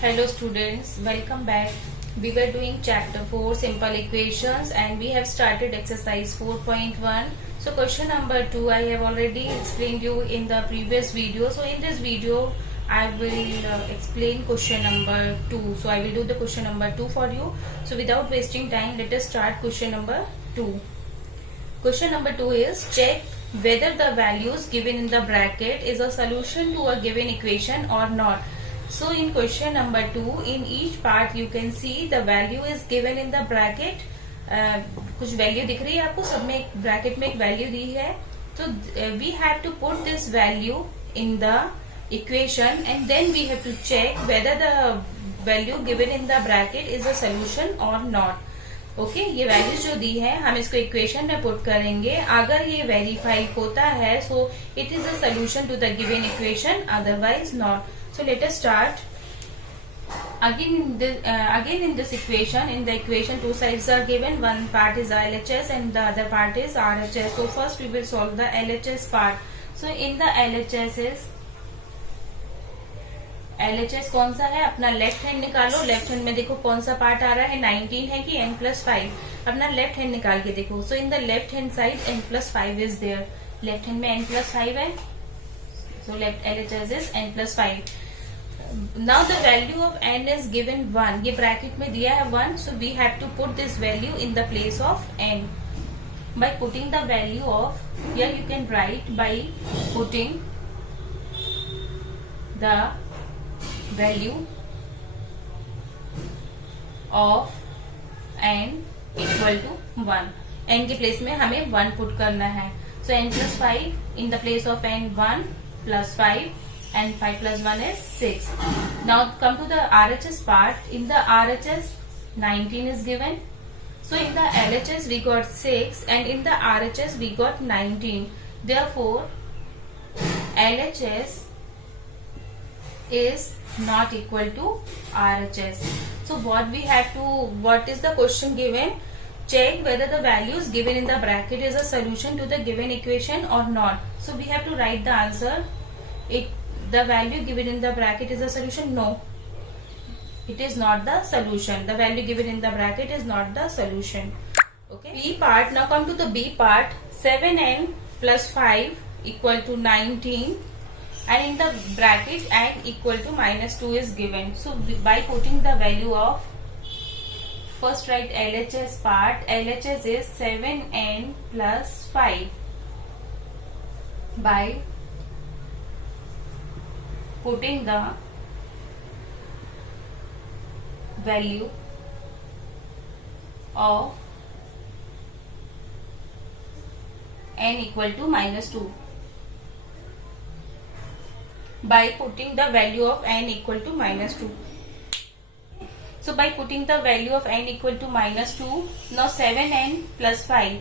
Hello students, welcome back. We were doing chapter 4 simple equations and we have started exercise 4.1. So question number 2 I have already explained you in the previous video. So in this video I will explain question number 2. So I will do the question number 2 for you. So without wasting time, let us start question number 2. Question number 2 is check whether the values given in the bracket is a solution to a given equation or not. So in question number 2, in each part you can see the value is given in the bracket. कुछ value दिख रही है आपको, सब में एक bracket में एक वैल्यू दी है. तो we have to put this value in the equation and then we have to check whether the value given in the bracket is a solution or not. Okay, ये वैल्यूज जो दी है हम इसको इक्वेशन में पुट करेंगे. अगर ये वेरीफाई होता है so it is a solution to the given equation, otherwise not. So let us start. Again in this equation, in the equation two sides are given. One part is LHS and the other part is RHS. So first we will solve the LHS part. So in the LHS कौन सा है, अपना left hand निकालो. Left hand में देखो कौन सा part आ रहा है, 19 है कि n+5. अपना लेफ्ट हैंड निकाल के देखो. So in the left hand side n+5 is there. Left hand में n+5 है. So left LHS is n+5. Now the value of n is given 1. ये ब्रैकेट में दिया है 1. So we have to put this value in the place of n. By putting the value of, here you can write by putting the value of n equal to 1. n के place में हमें 1 put करना है. So n+5 in the place of n 1 plus 5 and 5 plus 1 is 6. Now come to the RHS part. In the RHS 19 is given. So in the LHS we got 6 and in the RHS we got 19. Therefore LHS is not equal to RHS. So what is the question given? Check whether the values given in the bracket is a solution to the given equation or not. So we have to write the answer. The value given in the bracket is a solution? No, it is not the solution. The value given in the bracket is not the solution. Okay. B part. Now come to the B part. 7n plus 5 equal to 19 and in the bracket n equal to -2 is given. So by putting the value of, first write LHS part. LHS is 7n plus 5 by putting the value of n equal to -2. By putting the value of n equal to -2. So by putting the value of n equal to -2, now 7n plus 5,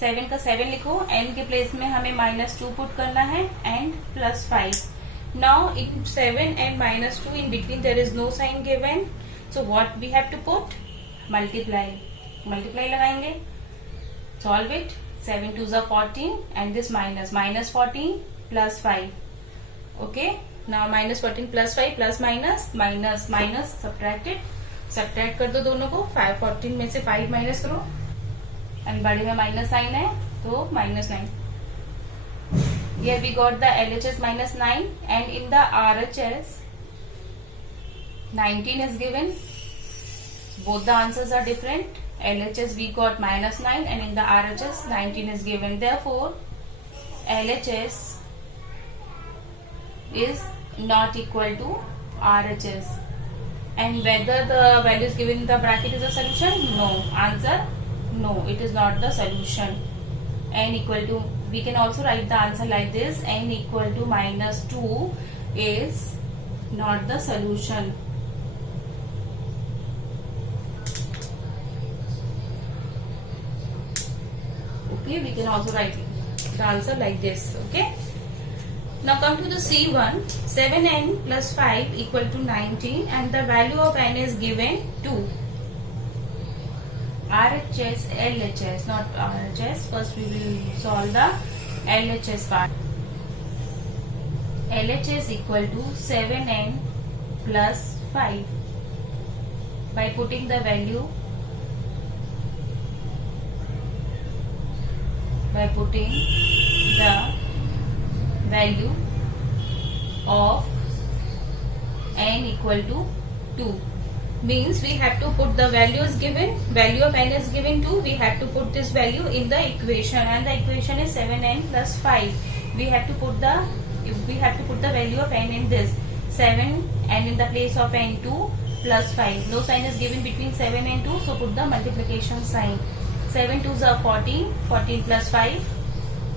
7 का 7 लिखो, n के place में हमें -2 put करना है and plus 5. Now in 7 and -2 in between there is no sign given. So what we have to put? Multiply लगाएंगे. Solve it. 7 2s are 14 and this -14 plus 5. Okay. Now -14 plus 5 plus minus subtract it. Subtract कर दो दोनों को. 14 में से 5 minus करो and बड़े में माइनस साइन है तो -9. Here we got the LHS -9 and in the RHS 19 is given. Both the answers are different. LHS we got -9 and in the RHS 19 is given. Therefore LHS is not equal to RHS. And whether the values given in the bracket is a solution? No. Answer: no, it is not the solution. N equal to, we can also write the answer like this. N equal to -2 is not the solution. Okay, we can also write the answer like this. Okay. Now come to the C1. 7n plus 5 equal to 19 and the value of n is given 2. RHS, LHS, not RHS. First we will solve the LHS part. LHS equal to 7n plus 5 by putting the value of n equal to 2. Means we have to put the values given, value of n is given 2, we have to put this value in the equation, and the equation is 7n plus 5. We have to put the value of n in this 7 and in the place of n 2 plus 5. No sign is given between 7 and 2, so put the multiplication sign. 7 2s are 14, 14 plus 5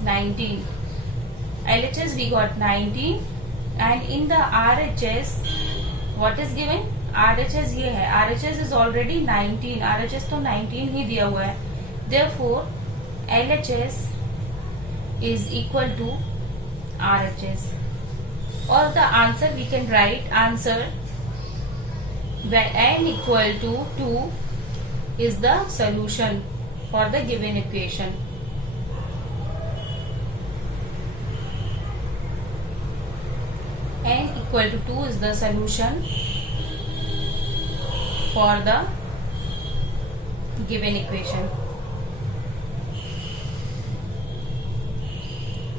19. LHS we got 19, and in the RHS what is given? RHS ये है, RHS is already 19, RHS तो 19 ही दिया हुआ है. Therefore LHS is equal to RHS, or the answer we can write answer where n equal to 2 is the solution for the given equation. N equal to 2 is the solution for the given equation.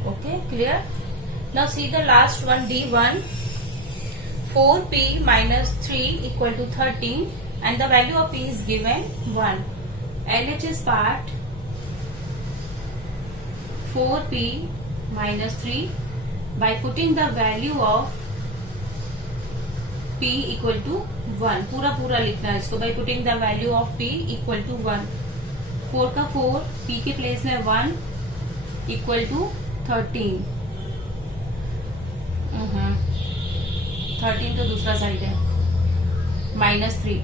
Okay, clear? Now see the last one, D1. 4p minus 3 equal to 13, and the value of p is given 1. LHS part 4p minus 3 by putting the value of p equal to 1. पूरा लिखना है इसको. By putting the value of p equal to 1. 4 का 4, p के place में 1 equal to 13. 13 तो दूसरा side है. minus 3.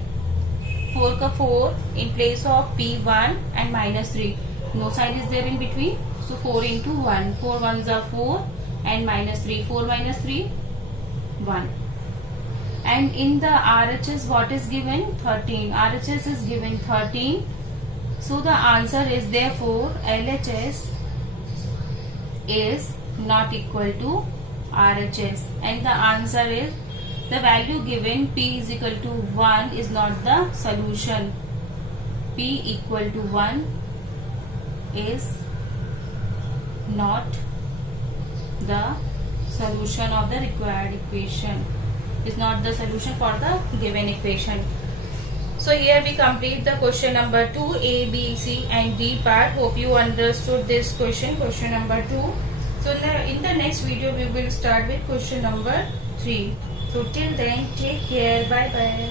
4 का 4 in place of p1 and minus 3. No sign is there in between. So 4 into 1. 4 ones are 4 and minus 3. 4 minus 3, 1. And in the RHS what is given? 13. RHS is given 13. So the answer is, therefore LHS is not equal to RHS, and the answer is the value given p is equal to 1 is not the solution. P equal to 1 is not the solution of the required equation, is not the solution for the given equation. So here we complete the question number 2, A, B, C and D part. Hope you understood this question number 2. So in the next video we will start with question number 3. So till then, take care. Bye bye.